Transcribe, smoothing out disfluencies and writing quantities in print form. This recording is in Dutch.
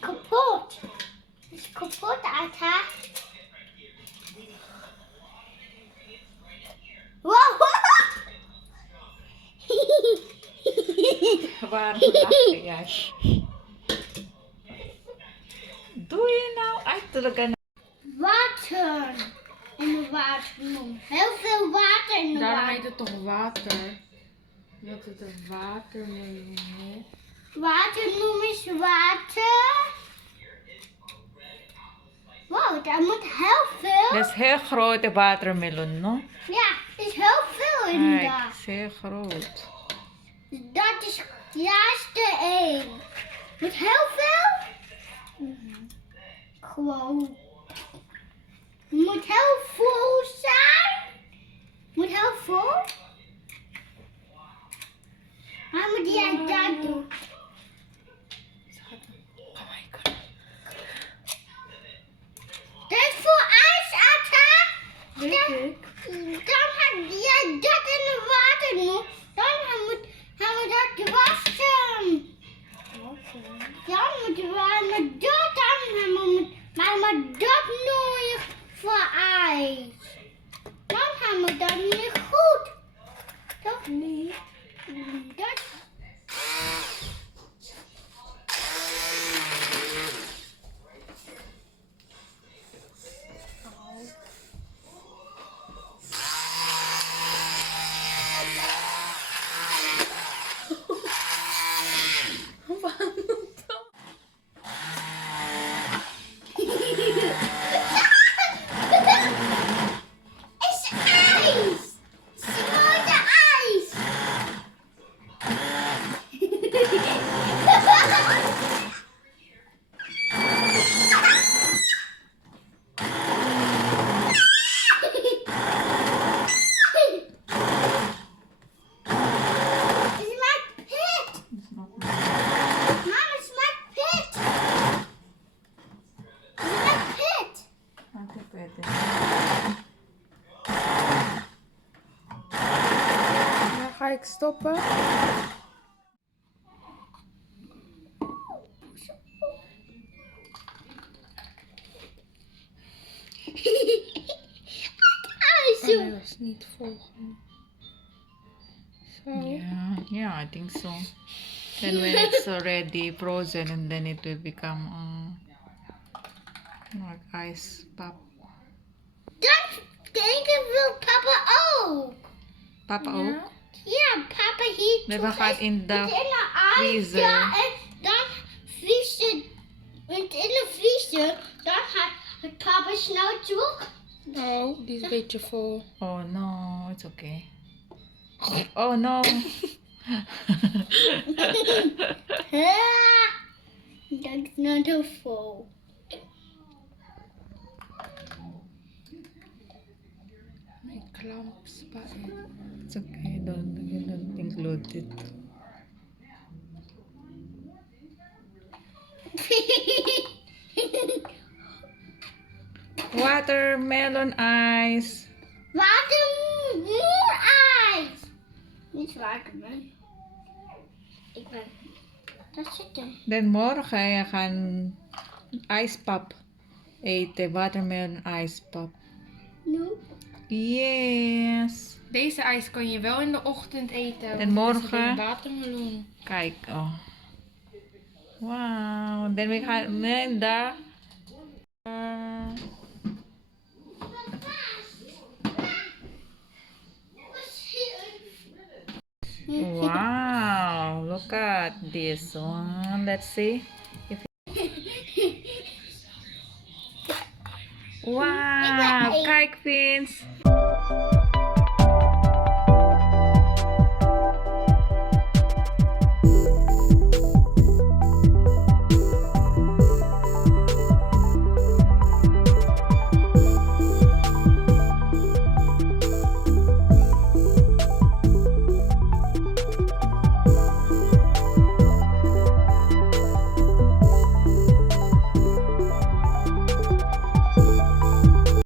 is kapot. Het is kapot, Atta. Wow! Waarom lachen jij? Doe je nou eigenlijk Water in de watermeloen. Heel veel water in de Daarom water. heet het toch water? Omdat het een watermeloen is. Watermeloen is water. Wow, daar moet heel veel. Dat is heel grote watermeloen, no? Ja, er is heel veel in Kijk, daar. zeer groot. Dat is juist de één. Met heel veel? Gewoon. Moet heel vol zijn. Moet heel vol. Maar moet jij dat doen? Dat is voor ijs, Atta. Dan ga jij dat in het water doen. Dan gaan we dat wassen. Dan moeten we met dat aan maar dat nooit voor ijs. Dan gaan we dat niet goed. Toch niet? Dat. Is ijs! Grote ijs! Is my pit! Mama, it's my pit! Is my pit! Ate, pwede. Dan ga ik stoppen. Ijs! Oh, dat was niet volgen. Zo. Yeah, yeah, I think so. Then when it's already frozen and then it will become like ice pop. Dat denken wil papa ook. Papa ook? Ja, papa hier. Nee, we gaan in de de vriezer. Ja, en dan vriest het in de vriezer. Dan gaat het papa snel terug. Oh, die is een beetje vol. Oh no, it's okay. Oh no. Dat is not zo vol. Mijn klamp spuien. It's okay, don't include it. Watermelon ice. Watermoerijs. Niet watermelon. Ik ben. Dat zit er. Dan morgen je gaan ijspap eten. Watermelon ijspap. No. Yes. Deze ijs kan je wel in de ochtend eten. En want het is morgen? alleen watermeloen. Kijk, oh. Wow. Dan we gaan nee, daar. Wow, look at this one. Let's see. Wow, kijk Vince.